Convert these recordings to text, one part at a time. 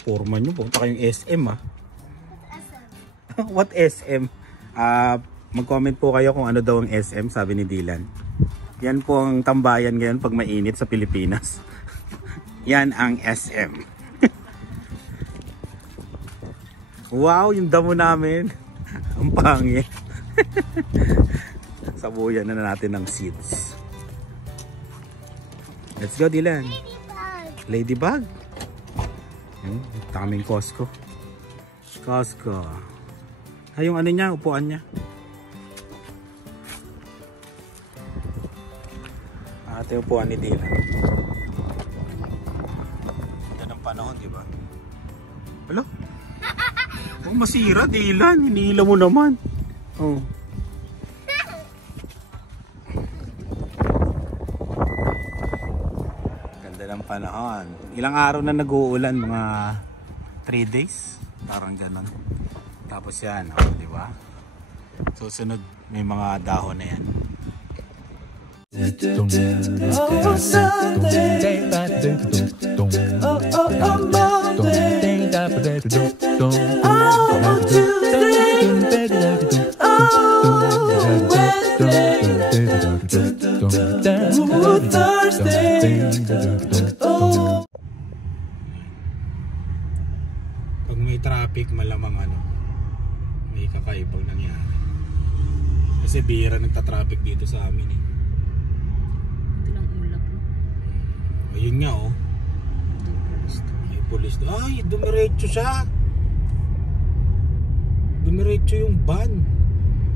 Forma nyo, punta kayong SM ah. What SM? Mag-comment po kayo kung ano daw ang SM, sabi ni Dylan. Yan po ang tambayan ngayon pag mainit sa Pilipinas. Yan ang SM. Wow, yung damo namin. Ang pangit. Sabuyan na natin ng seeds. Let's go, Dylan. Ladybug. Taming Costco. Costco. Ay, yung ano niya, upuan niya. Ate, upuan ni Dylan. Ganda ng panahon, di ba? Hello? Oh, masira, Dylan. Hinihila mo naman. Oh. Ganda ng panahon. Ilang araw na nag-uulan, mga 3 days. Parang ganon. Tapos yan, oh, di ba? Susunod, may mga dahon na yan. Oh, Sunday. Oh, Monday. Oh, Tuesday. Oh, Wednesday. Oh, Thursday. Oh. Pag may traffic, malamang ano, may kakaibang nangyari. Kasi bihira nagta-traffic dito sa amin eh. Ayun nga oh. May pulis. Ay, dumiretso siya. Dumiretso yung van.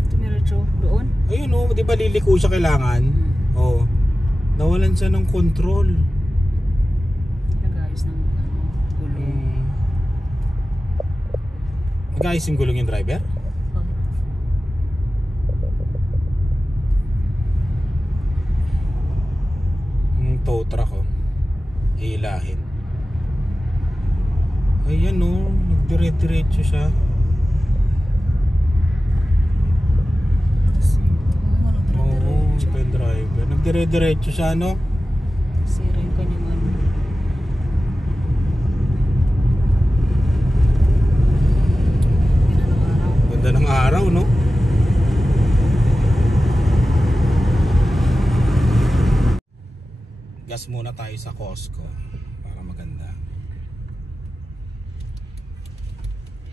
Dumiretso doon? Ayun oh, di ba liliko siya kailangan? Oh. Nawalan siya ng control. Nag-ayos ng gulong. Nag-ayos yung gulong yung driver? Yung tow truck oh. Hilahin. Ayan o, nagdire-diretso siya. Oo, ito yung driver. Nagdire-diretso siya, no? Sira yung kanyang ano. Ganda ng araw, no? Gas muna tayo sa Costco para maganda.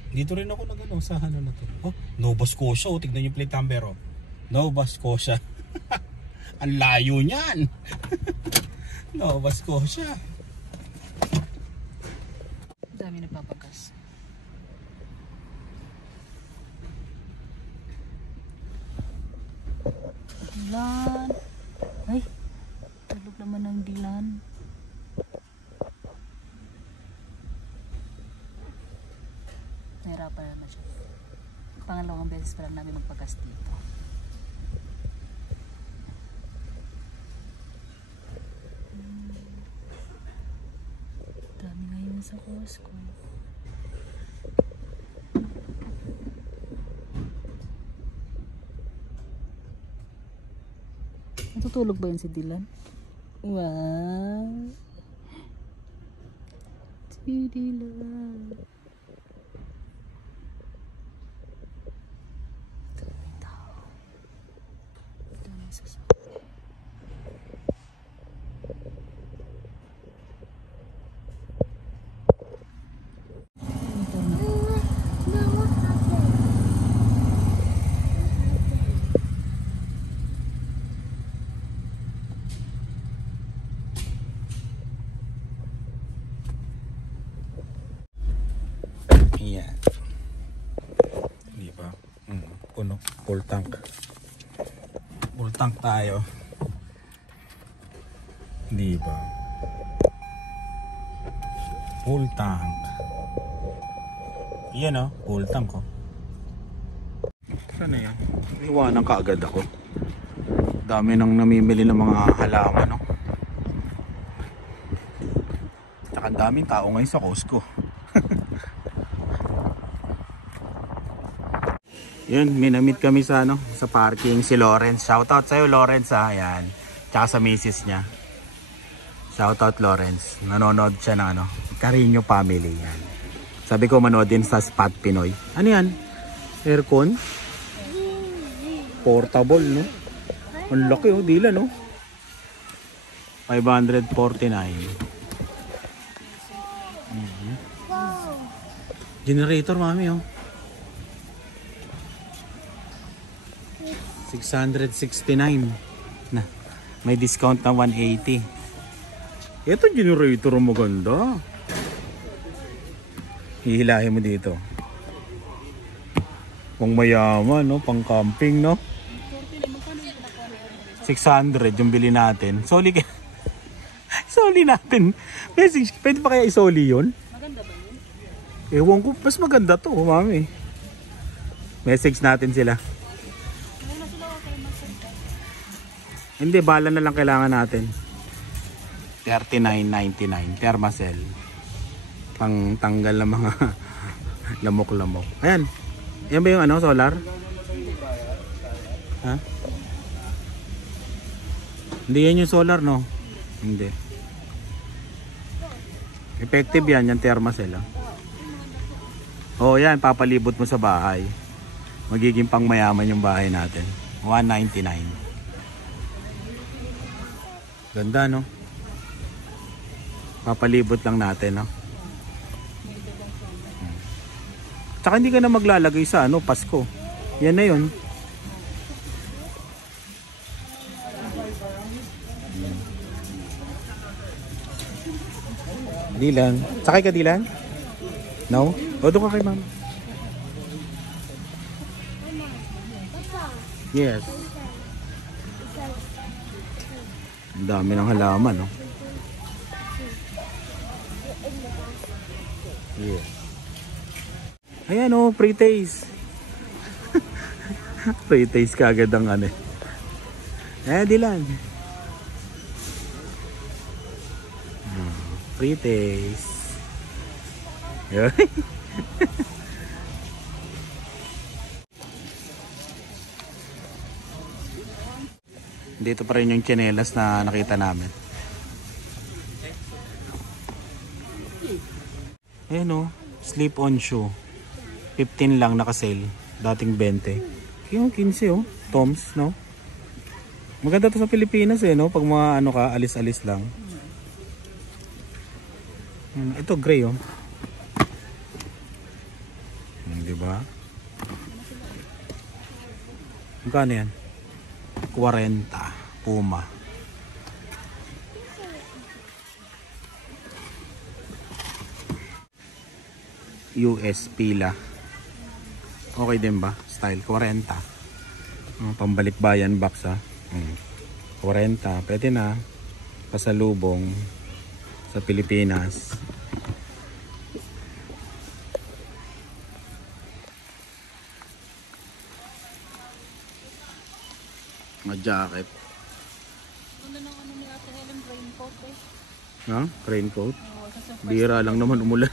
Dito rin ako nagano sa ano na to. Oh, Nova Scotia. Oh, tignan yung plate number oh. Nova Scotia. Ang layo niyan. Nova Scotia. Dami nagpapagas. Dylan. Ay. Tulog naman ng Dylan. Nahirapan naman siya. Pangalawang beses pa lang namin magpagas dito. Dami ngayon sa Costco. Natutulog ba yun si Dylan? Wow! Si Dylan. Dami tao. Dami sasakyan. Yan. Di ba? Puno. Full tank. Full tank tayo. Di ba? Full tank. Yan oh. Full tank oh. Saan na yan? Iwanan ka agad ako. Dami nang namimili ng mga halaman oh. Tsaka daming tao ngayon sa Costco. Yun, minamit kami sa ano, sa parking si Lawrence. Shoutout sa'yo Lawrence ha, yan. Tsaka sa misis niya. Shoutout Lawrence. Nanonood siya ng ano, Carino family yan. Sabi ko manood din sa Spot Pinoy. Ano yan? Aircon? Portable, no? Ang laki, oh. Dila, no? 549. Generator, mami, oh. 669. Na, may discount na 180. Ito generator maganda. Hihilahin mo dito. Pang mayaman, no? Pang camping, no? 600 yung bili natin. Soli ka. Soli natin. Pwede pa kaya isoli yun? Maganda ba yun? Ewan ko. Mas maganda to, mami. Message natin sila. Hindi, bala na lang kailangan natin. 39.99 Thermacell. Pang tanggal ng mga lamok-lamok. Ayan. Yan ba yung ano, solar? Ha? Hindi yan yung solar, no? Hindi. Effective yan, yung Thermacell. Oh, yan, papalibot mo sa bahay. Magiging pang mayaman yung bahay natin. 199. Ganda, no? Papalibot lang natin, no? Tsaka hindi ka na maglalagay sa ano, Pasko. Yan na yun. Dilan. Sakay ka, Dilan? No? O, doon ka kay ma'am. Yes. Ang dami ng halaman, no? Yeah. Ayan, oh, pre-taste. Pre-taste ka agad ang ano. Dilan. Pre-taste. Dito pa rin yung tsinelas na nakita namin. Ayan, oh, slip-on shoe. 15 lang naka-sale. Dating 20. Yung 15, oh. Toms, no? Maganda to sa Pilipinas, eh, no? Pag mga ano ka, alis-alis lang. Ito, gray, oh. Diba? Magkano yan? 40. Puma. US pila. Okay din ba? Style 40. Pambalik bayan box, ha. 40. Pwede na. Pasalubong sa Pilipinas. Mga jacket. Ano nang ano ni Ate Helen, raincoat, eh. Ha? Raincoat? Bira lang naman umulan.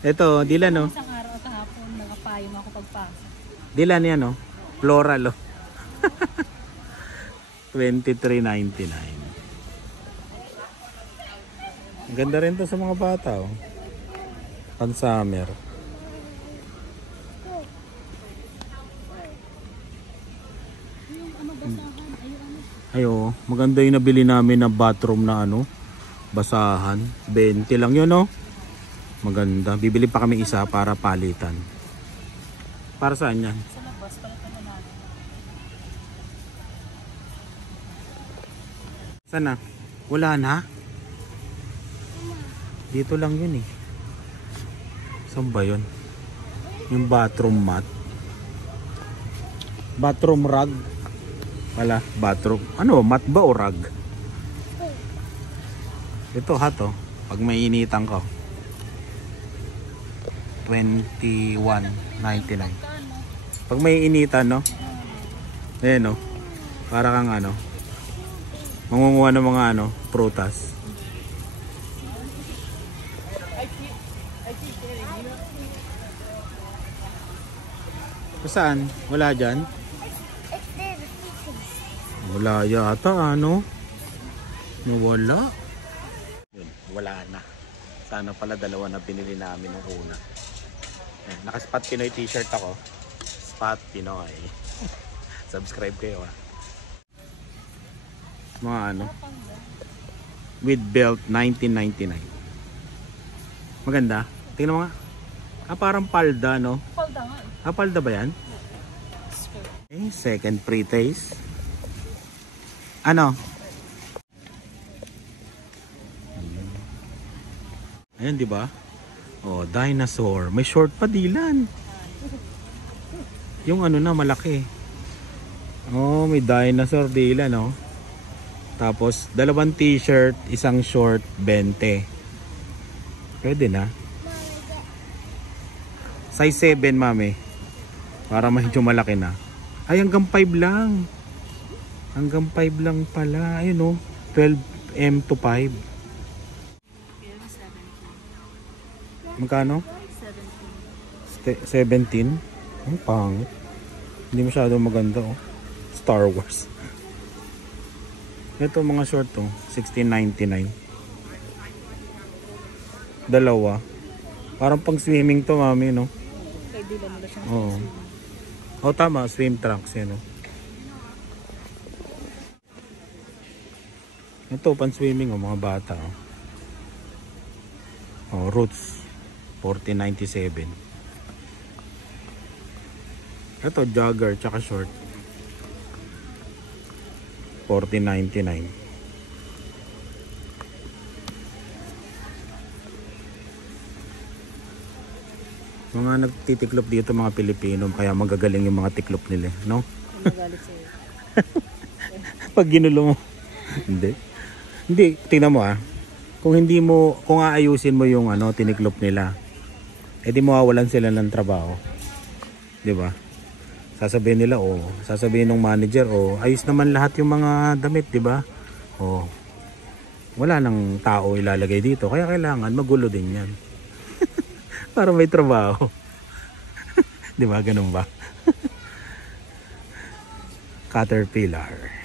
Ito, Dilan, no? Isang araw at hapon, nakapayong ako pagpasok. Dilan yan, no? Floral, oh. 23.99. Ang ganda rin to sa mga bata, oh. Pan summer. Ayo, maganda yung nabili namin na bathroom na ano, basahan. 20 lang yun, no? Maganda. Bibili pa kami isa para palitan. Para saan yan? Sa labas, palitan na natin. Sana? Wala na? Dito lang yun, eh. Saan ba yun? Yung bathroom mat. Bathroom rug. Wala, bathroom. Ano, mat ba o rug? Ito, hot, oh. Pag may initan ko. 21.99. Pag may initan, no? Ayan, no? Para kang ano, mangunguha ng mga ano, prutas. Saan? Wala dyan? Wala yata, ano? Wala. Yun, wala na. Sana pala dalawa na binili namin nung una. Naka-Spot Pinoy t-shirt ako. Spot Pinoy. Subscribe kayo ah. Mga ano. With belt 1999. Maganda. Tingnan mo nga. Parang palda no? Palda nga. Palda ba yan? Okay, second pre-taste. Ano? Ayan, di ba? Oh, dinosaur. May short pa, Dylan. Yung ano na, malaki. Oh, may dinosaur, Dylan, oh. Tapos, dalawang t-shirt, isang short, 20. Pwede na. Size 7, mami. Para medyo malaki na. Ay, hanggang 5 lang. Hanggang 5 lang pala. Ayun, oh. 12M to 5. Magkano? 17. Ang pangit. Hindi masyado maganda oh. Star Wars. Ito mga short to, 16.99. Dalawa. Parang pang swimming to, mami, no? Kaya nila siyang Oo. Oh, tama, swim trunks yan, oh. Ito pang swimming oh, mga bata oh. Oh, Roots 14.97. Ito jogger tsaka short 14.99. Mga nagtitiklop dito mga Pilipino, kaya magagaling yung mga tiklop nila, no? magalit sa'yo. Pag ginulo mo. Hindi, tingnan mo ah. Kung aayusin mo yung ano, tiniklop nila, edi mawawalan sila ng trabaho. 'Di ba? Sasabihin nila, sasabihin ng manager, ayos naman lahat yung mga damit, 'di ba? Wala nang tao ilalagay dito, kaya kailangan magulo din 'yan. Para may trabaho. 'Di ba? Ganun ba? Caterpillar.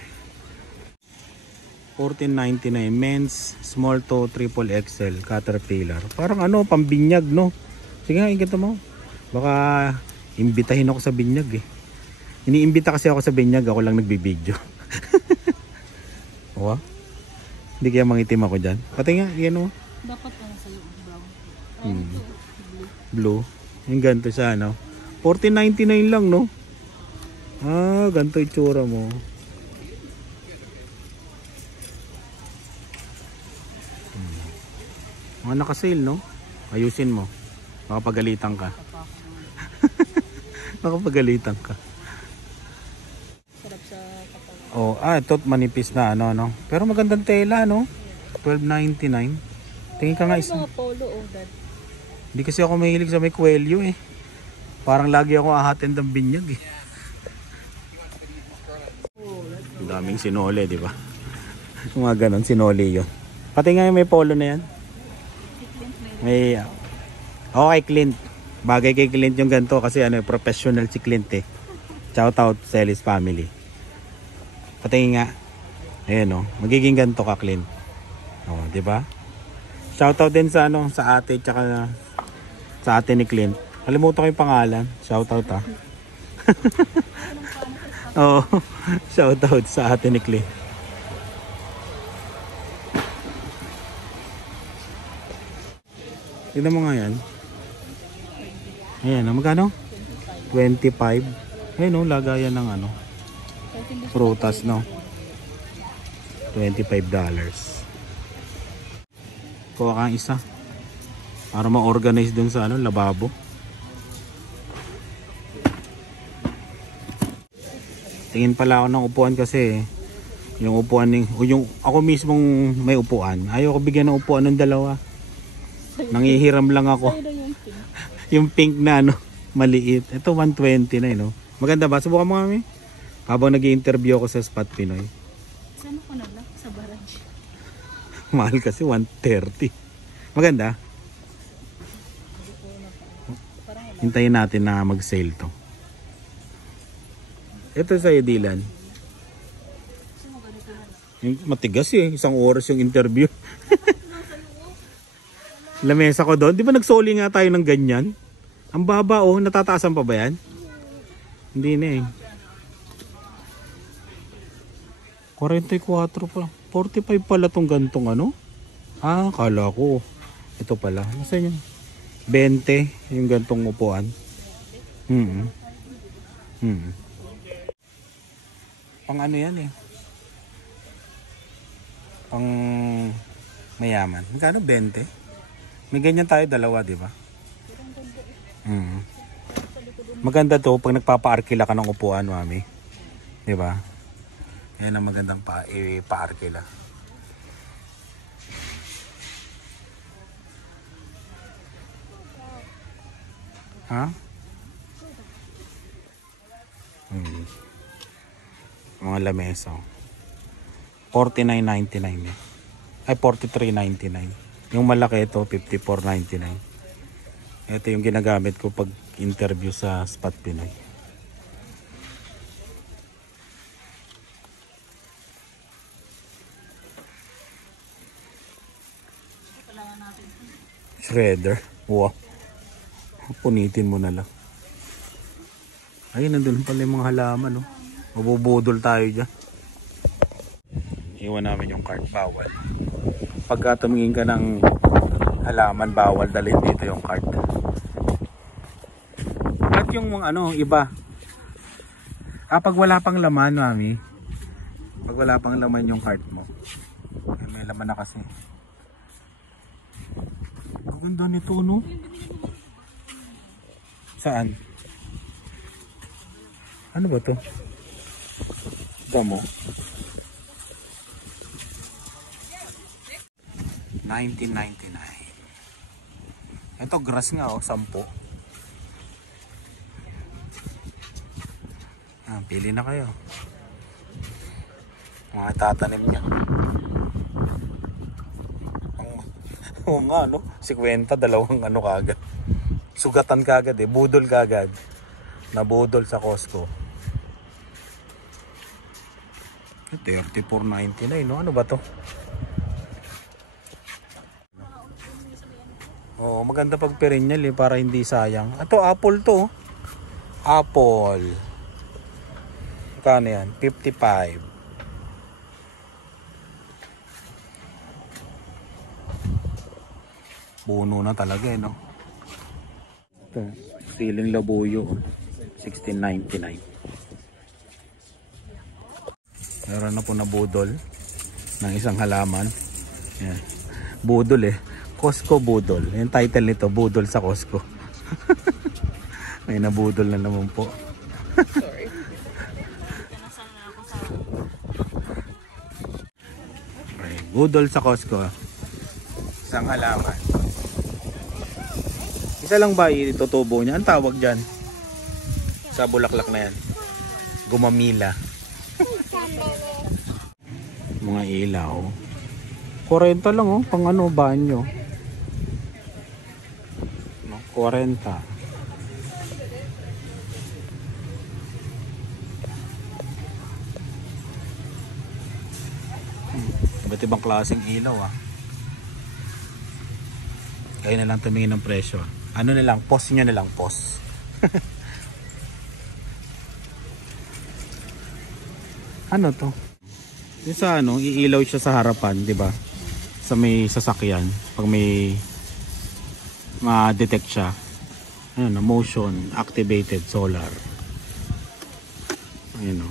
14.99 men's small toe triple XL Caterpillar. Parang ano, pambinyag, no? Sige nga, ingatan mo. Baka imbitahin ako sa binyag eh. Iniimbita kasi ako sa binyag, ako lang nagbibideo. Wow. Hindi kaya mangitim ako dyan. Pati nga, yan o. Dapat ano sa'yo, brown. Blue. Yung ganito siya, no? 14.99 lang, no? Ganito itsura mo. Mga naka-sale, no? Ayusin mo. Makapagalitan ka. Makapagalitan ka. Sarap sa katawan. Ito manipis na ano, no? Pero magandang tela, no? 12.99. Tingin ka nga isa. Mga polo, dad. Hindi kasi ako mahilig sa may kwelyo, eh. Parang lagi ako ahatin ng binyag, eh. Ang daming sinole, di ba? Mga ganon, sinole yun. Pati nga yung may polo na yan. May okay, Clint. Bagay kay Clint yung ganito kasi professional si Clint eh. Shout out sa Ellis family. Pati nga. Ayun magiging ganito ka, Clint. Di ba? Shout out din sa sa ate tsaka sa ate ni Clint. Kalimutan ko yung pangalan. Shout out ah. Shout out sa ate ni Clint. Tignan mo nga yan. Ayan, magkano? 25. Ayun lagayan ng prutas, no? $25. Kuha kang isa. Para ma-organize dun sa lababo. Tingin pala ako ng upuan kasi yung upuan yung ako mismong may upuan. Ayaw ko bigyan ng upuan ng dalawa. Nangihiram lang ako. Yung pink na maliit. Ito 120 na Maganda ba? Subukan mo kami. Habang nag-i-interview ako sa Spot Pinoy. Saan ko na lang? Sa barrage. Mahal kasi 130. Maganda. Hintayin natin na mag-sale to. Ito sa'yo, Dylan. Matigas eh. 1 oras yung interview. Lamesa ko doon. Di ba nagsoli nga tayo ng ganyan? Ang baba oh. Natataasan pa ba yan? Hindi na eh. 44 pa. 45 pala tong gantong ano? Ah, kala ko. Ito pala. Nasaan yun? 20 yung gantong upuan. Pang ano yan eh. Pang mayaman. Magkano? 20? May ganyan tayo dalawa, di ba? Maganda to pag nagpapa-arkila ka ng upuan, mami. Di ba? Yan ang magandang pa-arkila. Ha? Mga lamesa. 49.99 eh. Ay 43.99. Yung malaki ito 54.99. Ito yung ginagamit ko pag interview sa Spot Pinoy. Shredder. Wow. Punitin mo na lang. Ay, nandun pala yung mga halaman, no? Mabubudol tayo dyan. Iwan namin yung cart. Bawal. Pagka tumingin ka ng halaman, bawal dalhin dito yung cart. At yung mga ano, iba. Pag wala pang laman, mami. Pag wala pang laman yung cart mo. Ay, may laman na kasi. Ang ganda nito, no? Saan? Ano ba to? Damo. 1999. Ito grass nga oh, 10. Pili na kayo. Mga tatanim niya. Oo nga no, 50 dalawang ano kagad. Sugatan kagad eh, budol kagad. Nabudol sa Costco. 34.99 no, ano ba to? Oh, maganda pag perennial eh, para hindi sayang. Ito apple to. Apple. Kano yan? 55. Puno na talaga eh, no? Ito, siling labuyo. 16.99. Meron na po na budol ng isang halaman. Yan. Budol eh. Costco budol. Yung title nito, budol sa Costco. May nabudol na naman po. Sorry. Okay, budol sa Costco. Isang halaman. Isa lang ba itutubo niya? Ang tawag dyan? Sa bulaklak na yan. Gumamila. Mga ilaw. 40 lang oh. Pang ano, banyo. 40. Iba't ibang klaseng ilaw ah. Kayo na lang tumingin ng presyo. Ano na lang, post nyo na lang, post. Ano to? Yung sa ano, iilaw siya sa harapan, di ba? Sa may sasakyan, pag may ma-detect siya. Ano na, motion activated solar. Ayun o.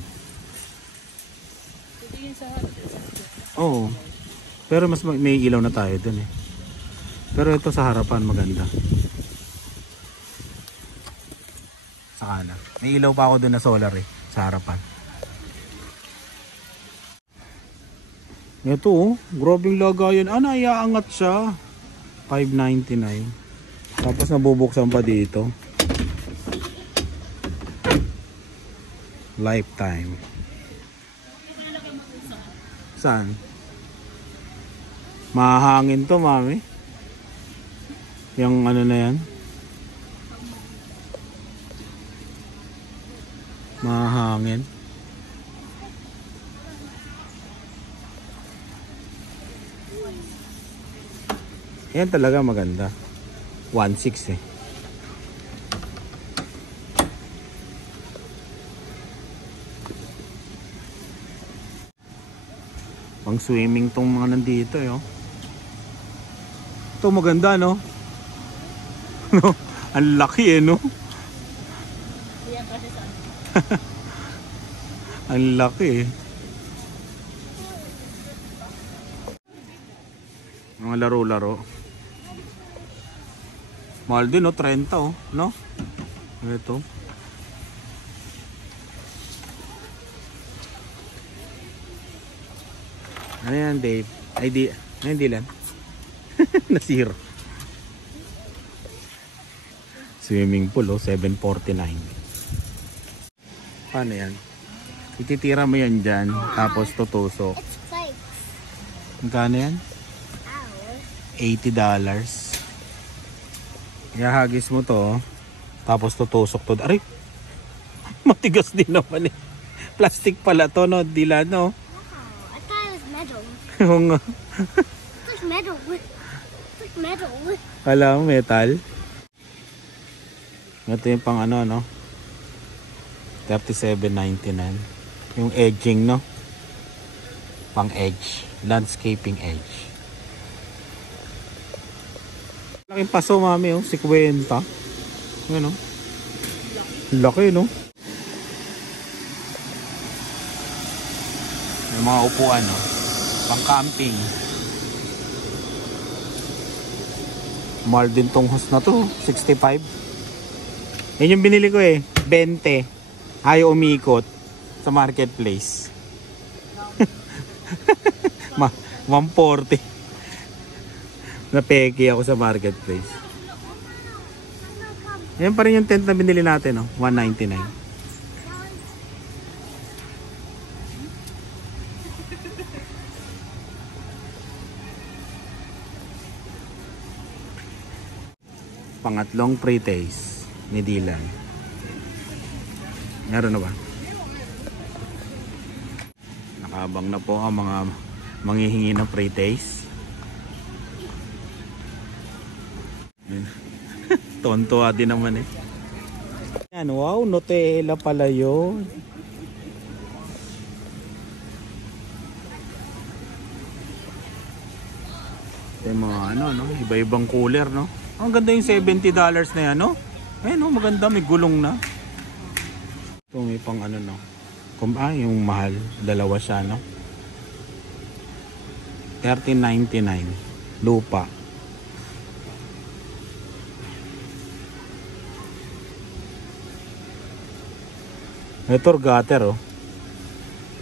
Oo. Pero mas may ilaw na tayo dun eh. Pero ito sa harapan maganda. Sa kanan. May ilaw pa ako dun na solar eh. Sa harapan. Ito oh. Grabing lagayan. Naiaangat siya. 5.99. Tapos nabubuksan pa dito. Lifetime. Saan? Mahangin to, mami. Yung ano na yan. Mahangin. Yan talaga maganda. 1.6 eh. Pang swimming tong mga nandito eh. Oh. Ito maganda no? No? Ang laki eh no? Yan kasi saan? Ang laki eh. Mga laro-laro. Mahal din, no? 30, oh. No? Ito. Ano yan, Dave? Ay, di. Ano yan, Dylan? Nasira. Swimming pool, oh. 749. Paano yan? Ititira mo yan dyan, tapos tutusok. It's fake. Magkano yan? $80. Ihahagis mo to, tapos tutusok to. Aray! Matigas din naman eh. Plastic pala to, no? Dila, no? Wow, I thought it was metal. Oo nga. It's like metal. It's like metal. Kala mo metal? Ito yung pang ano, no? $37.99. Yung edging, no? Pang edge. Landscaping edge. Laking paso, mami, oh. 50. Ano? Laki, no? May mga upuan, no? Pang camping. Mahal din tong host na to. 65. Yan yung binili ko eh. 20. Ayaw umikot sa marketplace. 140. Napeki ako sa marketplace. Yan pa rin yung tent na binili natin, no? 199. Pangatlong pre-taste ni Dylan. Meron na ba? Nakabang na po ang mga manghihingi ng pre-taste. Tonto din naman eh. Yan, wow, Nutella pala yun. Yung mga ano, no? Iba-ibang cooler, no? Ang ganda yung $70 na yan, no? Ayun, no? Maganda, may gulong na. Ito may pang ano, no? Yung mahal, dalawa siya, no? $13.99. Lupa. Ito gutter, oh.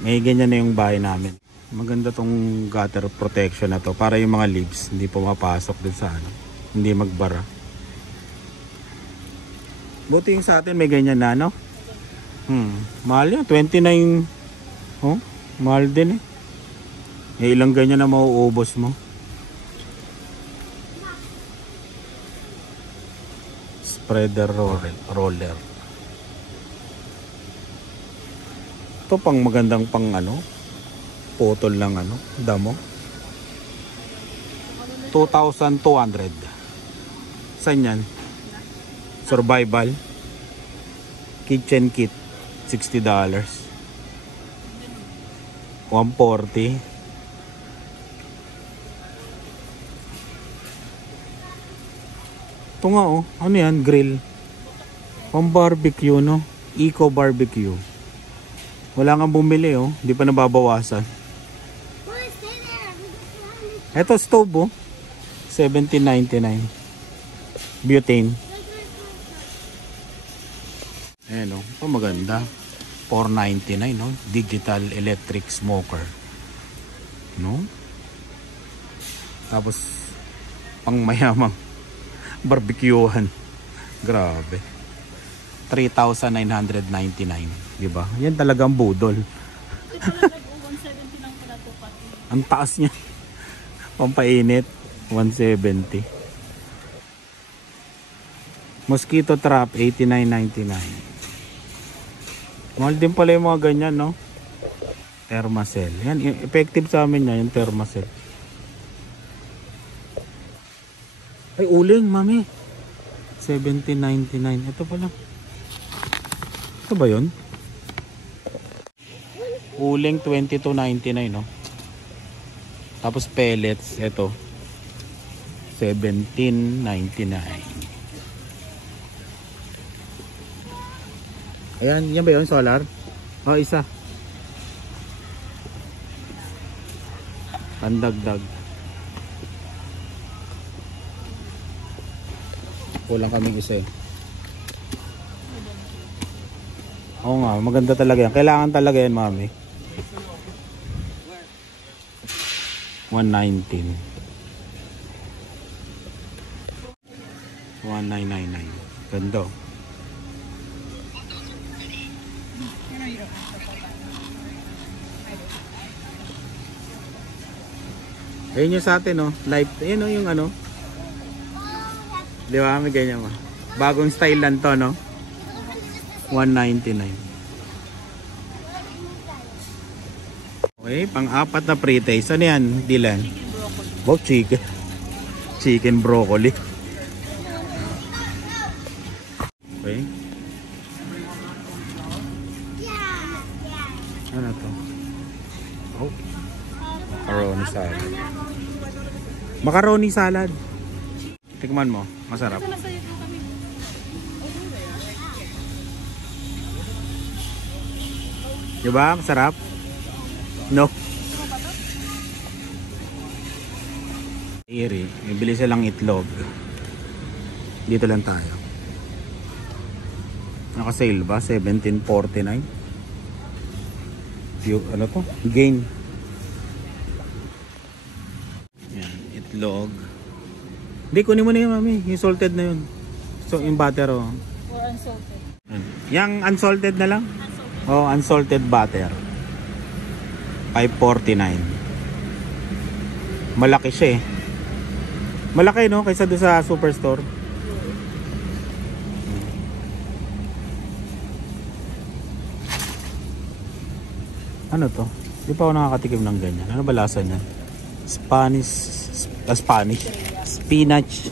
May ganyan na yung bahay namin. Maganda tong gutter protection na to para yung mga leaves hindi pumapasok din sa ano, hindi magbara. Buti yung sa atin may ganyan na, no? Mahal yan, 29. Oh, mahal din eh. Ilang ganyan na mauubos mo. Spreader roller. Ito pang magandang pang ano, putol lang ano, damo. 2,200. Saan yan? Survival kitchen kit, $60. 140. Ito nga oh, ano yan? Grill. Pang barbecue, no? Eco barbecue. Wala nga bumili oh, hindi pa nababawasan. Ito stove oh, $17.99. Butane. Ayan oh, ito maganda. $4.99 no, digital electric smoker. No? Tapos pang mayamang barbecuehan. Grabe. 3,999, di ba? Yan talagang budol. Ang taas niya. Pampainit, 170. Mosquito trap, $89.99. Mahal din pala yung mga ganyan, no? Thermacell. Yan, effective sa amin yan, yung Thermacell. Ay, uling, mami. 17.99. Ito pala. Ito ba yun? Uling 22.99, no? Tapos pellets, ito. 17.99. Ayan, yan ba yun? Solar? O, isa. Pandagdag. Kulang kaming isa eh. Oo nga, maganda talaga yan. Kailangan talaga yan, mami. 119. 1999. Ganda. Ayun yung sa atin, no? Live. Ayun, no? Yung ano. Di ba? May ganyan mo. Bagong style lang to, no? 199. Okay, pang-apat na pre-taste. Ano yan, Dylan? Wow, chicken. Chicken broccoli. Okay. Ano to? Oh. Macaroni salad. Macaroni salad. Tikman mo, masarap. Diba? Masarap? No. Iri, bibili silang itlog. Dito lang tayo. Naka-sale ba? 17.49. Ano to? Gain. Yan, itlog. Hindi, kunin mo na yun, mami. Yung salted na yun. So, yung butter, oh. Or unsalted. Yung unsalted na lang? Oh, unsalted butter. 5.49. Malaki siya eh. Malaki, no? Kaysa doon sa superstore. Ano to? Di pa ako nakakatikim ng ganyan. Ano ba lasa niya? Spanish. Spinach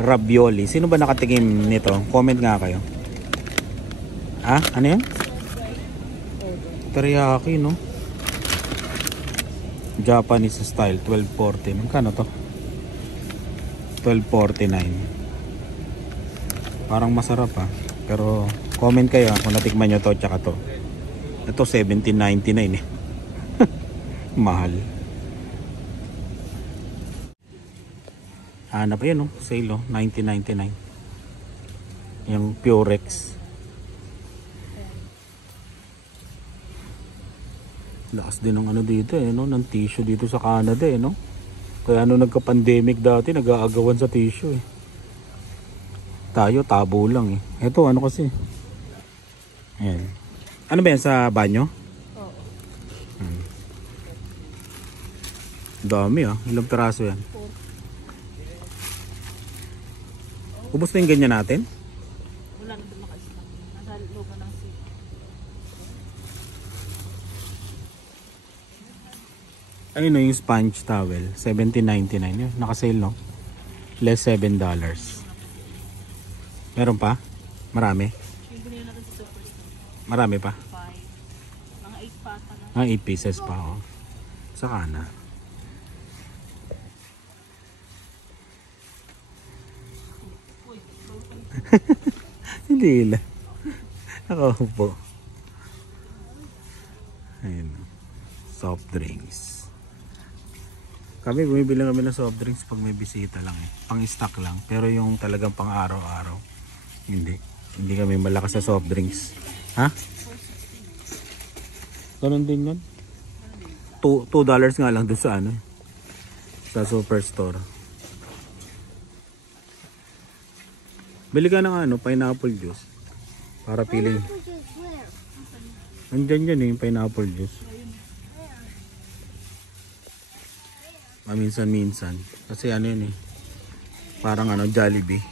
ravioli. Sino ba nakatikim nito? Comment nga kayo. Ah, ano yan? Teriyaki, no? Japanese style, 12.40. Magkano to? 12.49. Parang masarap ah. Pero comment kayo kung natikman nyo to tsaka to. Ito 17.99 eh. Mahal. Hanap yun, no? Sale, oh. 19.99. Yung Purex. Lakas din ng ano dito eh, no? Ng tissue dito sa Canada eh, no? Kaya ano nagka-pandemic dati, nag-aagawan sa tissue eh. Tayo, tabo lang eh. Ito, ano kasi? Ayan. Ano ba yan sa banyo? Oo. Dami ah. Ilang piraso yan? Ubus na yung ganyan natin? Wala na doon maka-stock. Nasa loob ng seat. Ayun no, yung sponge towel. 17.99 yun. Naka-sale, no? Less $7. Meron pa? Marami? Yung binili natin sa superstore. Marami pa? 5. Mga 8 pa ata lang. 8 pieces pa, oh. Saka na. Hindi lang. Nakaupo. Ayun. Soft drinks. Kami bumibili kami ng soft drinks pag may bisita lang eh. Pang-stock lang. Pero yung talagang pang araw-araw, hindi. Hindi kami malakas sa soft drinks. Ha? Ganun din yan. $2 nga lang doon sa ano. Sa superstore. Bili ka ng ano, pineapple juice. Para piling. Andyan yan eh, yung pineapple juice. Minsan-minsan. Kasi ano yun eh. Parang ano, Jollibee.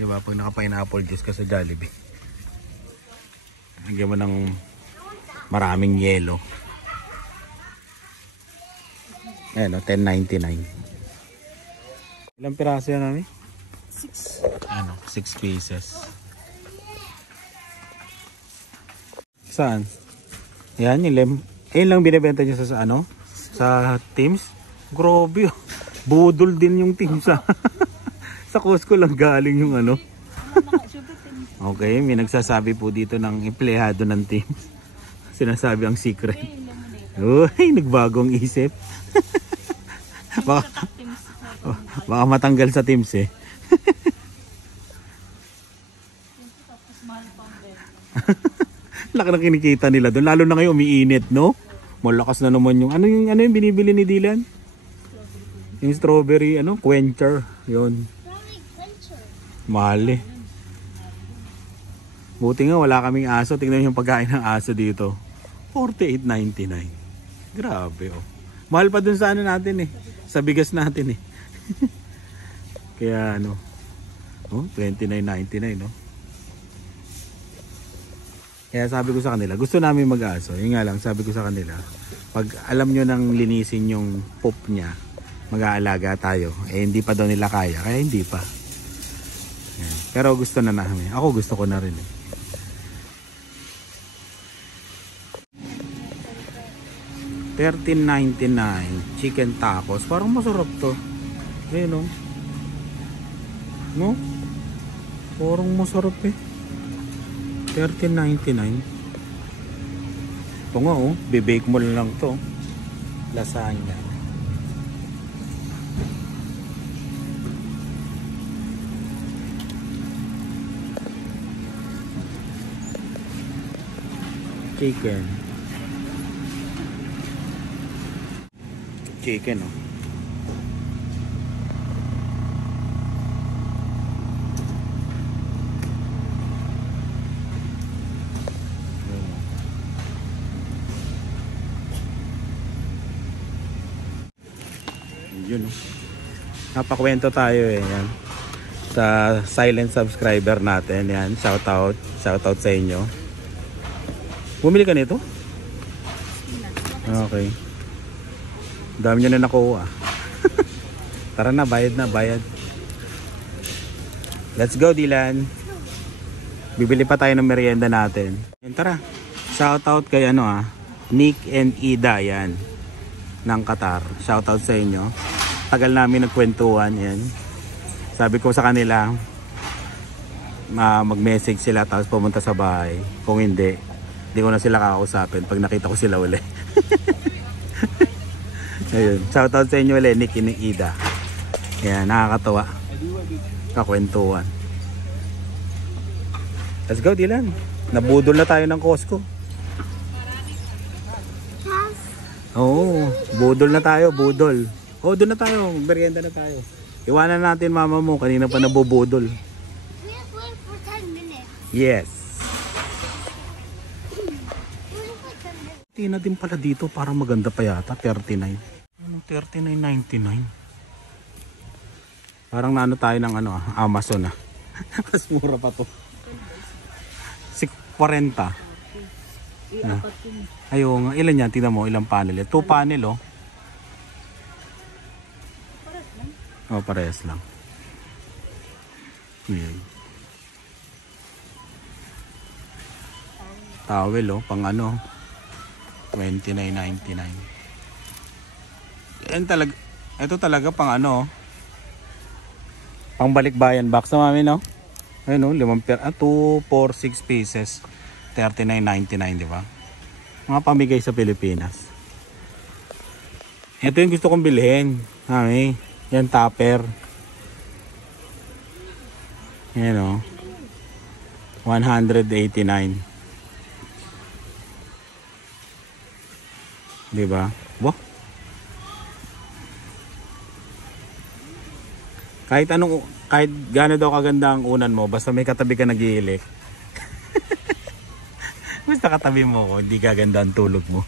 Diba? Pag naka-pineapple juice ka sa Jollibee. Lagyan mo ng maraming yelo. Ayan o, $10.99. Ilang piraso yan, Mami? 6. Ano, 6 pieces. Saan? Yan, yung ayun lang binibenta niya sa ano? Sa Teams. Grabe. Budol din yung Teams ah. Sa Costco lang galing yung ano. Okay, may nagsasabi po dito ng empleyado ng Teams. Sinasabi ang secret. Uy, nagbagong isip. Baka matanggal sa Teams eh. Laki na kinikita nila doon. Lalo na ngayon umiinit, no? Malakas na naman yung ano yung binibili ni Dylan? Yung strawberry quencher, yun. Mahal eh. Buti nga wala kaming aso. Tingnan yung pagkain ng aso dito. $48.99. Grabe oh. Mahal pa dun sa ano natin eh. Sa bigas natin eh. Kaya $29.99 no. Kaya sabi ko sa kanila, gusto namin mag-aso. Yun nga lang, sabi ko sa kanila, pag alam nyo nang linisin yung poop niya, mag-aalaga tayo. Eh hindi pa daw nila kaya, kaya hindi pa. Yan. Pero gusto na namin. Ako gusto ko na rin eh. $13.99 chicken tacos. Parang masarap to. Ayun o. No? Parang masarap eh. $13.99. Ito nga oh. Bibake mo lang to. Lasagna. Chicken. Chicken oh. Yun oh. Napakwento tayo eh yan. Sa silent subscriber natin yan. Shoutout sa inyo. Bumili ka nito? Okay. Dami nyo na nakuha. Tara na, bayad na, bayad. Let's go, Dylan. Bibili pa tayo ng merienda natin. Tara. Shoutout kay Nick and Ida yan. Ng Qatar. Shoutout sa inyo. Tagal namin nagkwentuhan yan. Sabi ko sa kanila, mag-message sila tapos pumunta sa bahay. Kung hindi ko na sila kakausapin pag nakita ko sila uli. Ayun, shoutout sa inyo ulit, Nick and Ida. Ayan, nakakatawa. Kakwentuhan. Let's go, Dylan. Nabudol na tayo ng Costco. Oo, budol na tayo, budol. Oh, doon na tayo, merienda na tayo. Iwanan natin mama mo, kanina pa nabubudol. We have wait for 10 minutes. Yes. Tina din pala dito, parang maganda pa yata, 39. Ano, 39.99. Parang naano tayo ng Amazon ah. Mas mura pa to. 40. Ayun, ilan yan? Tingnan mo, ilang panel. 2 panel oh. Oh, parehas lang. Yan. Towel oh, pang $29.99. Yan talaga, ito talaga pang pang balikbayan box na mami no? Ayun oh, 2, 4, 6 pieces. $39.99, di ba? Mga pamigay sa Pilipinas. Ito yung gusto kong bilhin. Mami, yan tupper. Yan o. $189. Di ba? Wow. Kahit gaano daw kaganda ang unan mo, basta may katabi ka nag-iilik. Basta katabi mo ko, hindi kaganda ang tulog mo.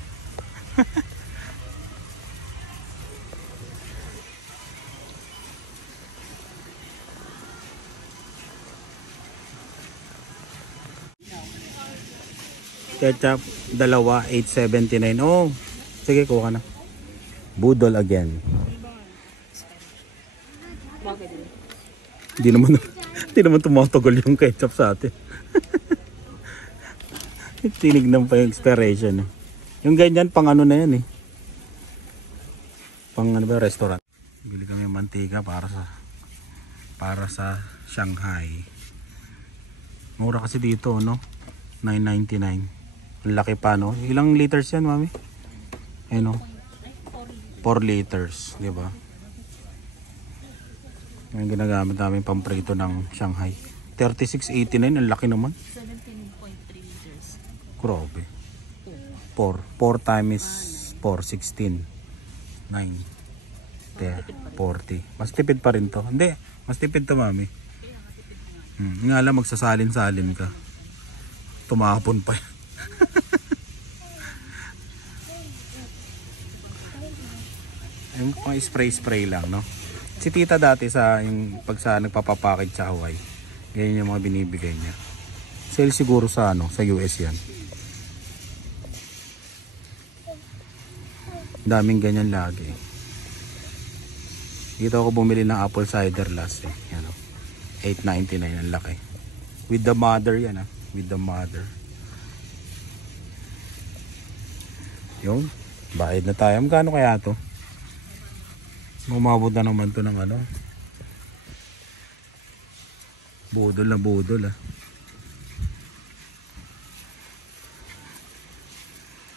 Ketchup, dalawa, $8.79. Oh, sige, kuha na. Budol again. Bakit? Hindi naman tumatagal yung ketchup sa atin. Tinignan pa yung expiration. Yung ganyan pang ano na yan eh. Pang ano ba, restaurant. Bili kami mantika para sa Shanghai. Mura kasi dito, no? $9.99. Ang laki pa, no? Ilang liters yan, mami? Ayun, no? 4 liters, di ba? Yung ginagamit namin pamprito ng Shanghai. 36.89, ang laki naman. 17.3 liters. Grabe. 4 times 4, 16. 9. 40. Mas tipid pa rin to. Hindi, mas tipid to, mami. Nga lang, magsasalin-salin ka. Tumapon pa. Yung pang spray-spray lang, no? Si tita dati yung pag sa nagpapapackage sa Hawaii, ganyan yung mga binibigay niya. Sale siguro sa sa US yan. Daming ganyan lagi. Dito ako bumili ng apple cider last eh. Yan, $8.99 ang laki. With the mother yan with the mother. Yung bayad na tayo. Magkano kaya to? Umabot na naman to ng budol na budol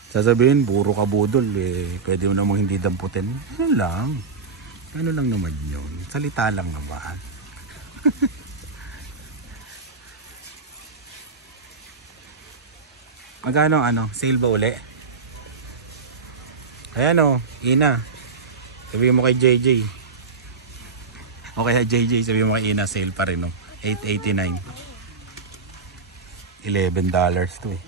Sasabihin, puro ka budol eh. Pwede mo namang hindi damputin. Ano lang naman yun. Salita lang naman. Magkano sale ba uli? Ayan Ina. Sabihin mo kay JJ. O kaya JJ, sabihin mo kay Ina, sale pa rin $8.89. $11 to eh.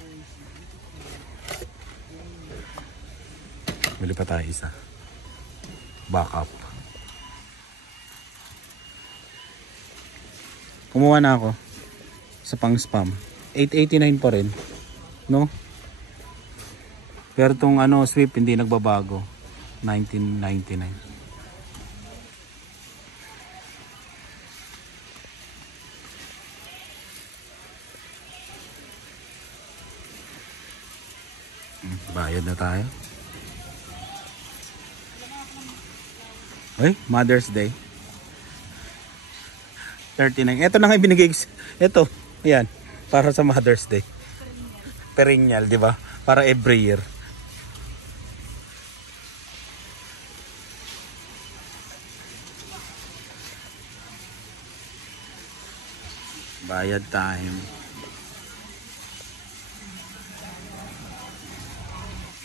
Bili pa tayo isa. Backup. Kumuha na ako sa pang spam. $8.89 pa rin, no? Pero tong sweep hindi nagbabago. $19.99. Bayad na tayo. Ay, Mother's Day. 39. Ito na nga binigay. Ito, ayan, para sa Mother's Day. Perennial, di ba? Para every year. Bayad time.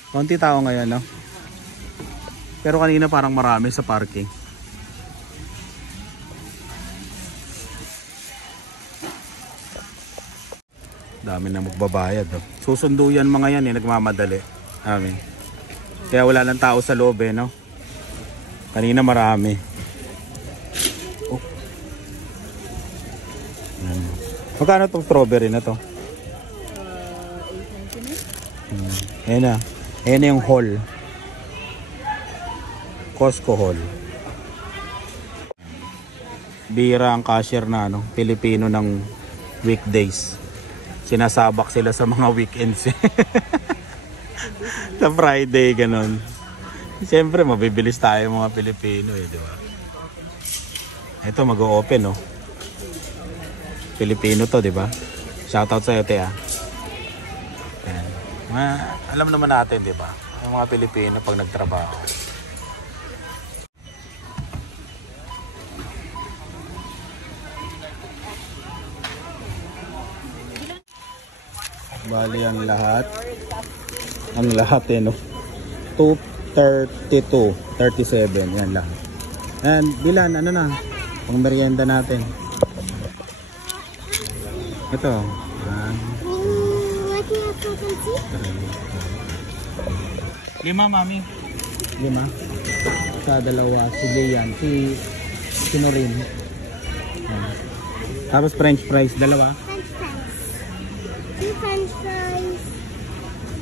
Konti tao ngayon, no? Pero kanina parang marami sa parking. Dami na magbabayad, no? Susundo yan mga yan, nagmamadali. Amin. Kaya wala lang tao sa loob, no? Kanina marami. Magkano itong strawberry na to? $8.99. Ayan na. Ayan na yung haul. Costco haul. Bira ang cashier na Pilipino ng weekdays. Sinasabak sila sa mga weekends. Sa Friday, ganon. Siyempre, mabibilis tayo mga Pilipino di ba? Ito, mag-o-open, Pilipino to, di ba? Shoutout sa iyo, Tia. Alam naman natin, di ba? Yung mga Pilipino pag nagtrabaho. Bali ang lahat. Ang lahat no. 232, 37, yan lahat. And bilan na? Pang merienda natin. Ito. 5, mami. 5. Sa dalawa, si Lian, si Norin. Tapos French fries, dalawa. French fries.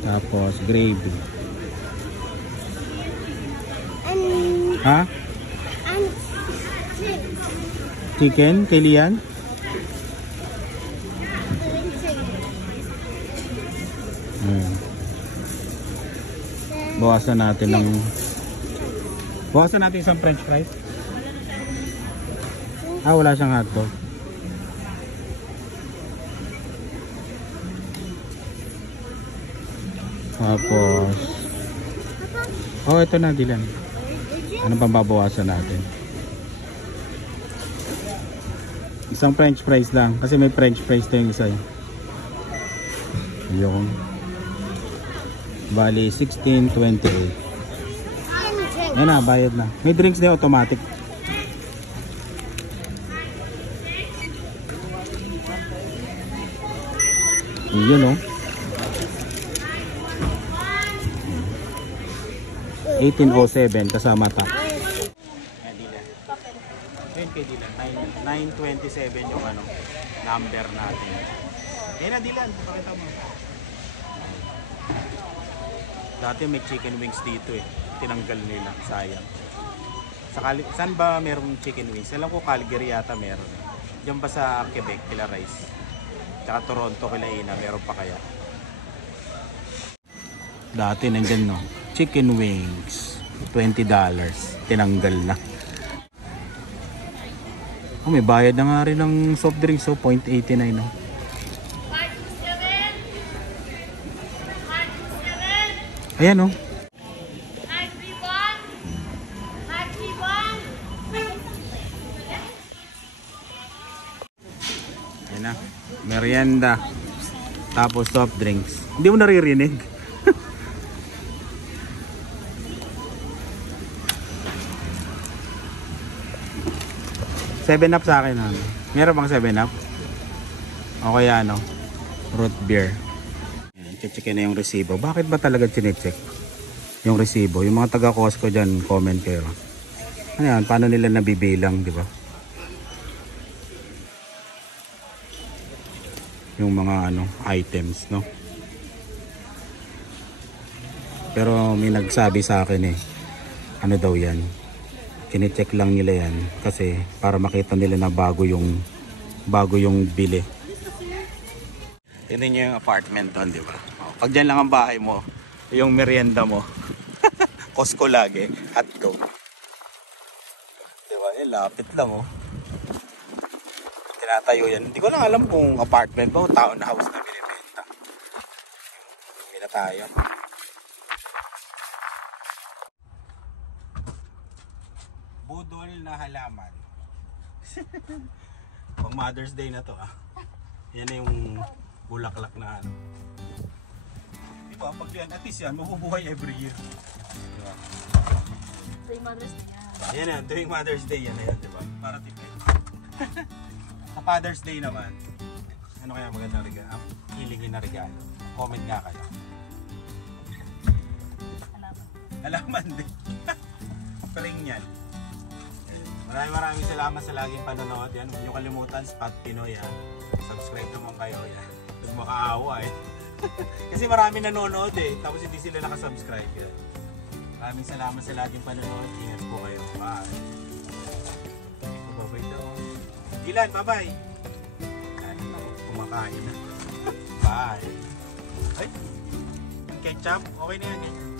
Tapos gravy. And Ha? chips. chicken kay Lian. Bawasan natin isang french fries. Wala siyang hotdog. Tapos ito na, Dylan. Ano pang babawasan natin? Isang french fries lang kasi may french fries na yung isa. Yung bali 16.28. Yan na, bayad na. May drinks na automatic. Yun o. 1807 kasama tax. Ayun kay Dylan. 927 yung number natin. Ayun na Dylan, pakita mo. Dati may chicken wings dito tinanggal nila, sayang. Saan ba merong chicken wings? Alam ko Calgary yata meron. Diyan ba sa Quebec, kila Rice? Tsaka Toronto, kila Ina, meron pa kaya? Dati nandyan chicken wings, $20. Tinanggal na. May bayad na nga rin ng soft drinks, 0.89 Ayan Ayan na, merienda. Tapos soft drinks. Hindi mo naririnig. Seven up sa akin Meron bang 7 up? O kaya root beer. Check na yung resibo. Bakit ba talaga chinecheck yung resibo? Yung mga taga Costco dyan, comment kayo. Ano yan? Paano nila nabibilang, di ba? Yung mga items, no? Pero may nagsabi sa akin ano daw yan? Chinecheck lang nila yan kasi para makita nila na bago yung bili. Tignan nyo yung apartment doon, di ba? Pag dyan lang ang bahay mo, yung merienda mo, Costco lagi, hotdog. Di ba? Lapit lang Tinatayo yan. Hindi ko lang alam kung apartment ba o townhouse na binibenta. Hindi na tayo. Budol na halaman. Pang Mother's Day na to Yan na yung bulaklak na Diba? Pag yan, at least yan, mabubuhay every year. Diba? Tuwing Mother's Day yan. Yan yan, tuwing Mother's Day yan na yan, diba? Para tipid. Sa Father's Day naman, ano kaya magandang regalo? Hilingin na regalo. Comment nga kayo. Halaman din. Pring yan. Maraming salamat sa laging panonood. Yan, huwag nyo kalimutan, Spot Pinoy Subscribe naman kayo yan. Huwag makaawa Kasi marami nanonood tapos hindi sila nakasubscribe yan. Maraming salamat sa laging panonood. Ingat po kayo. Bye. Bye-bye daw. Dylan, bye-bye. Kumakain na. Bye. Ay, ketchup. Okay na yan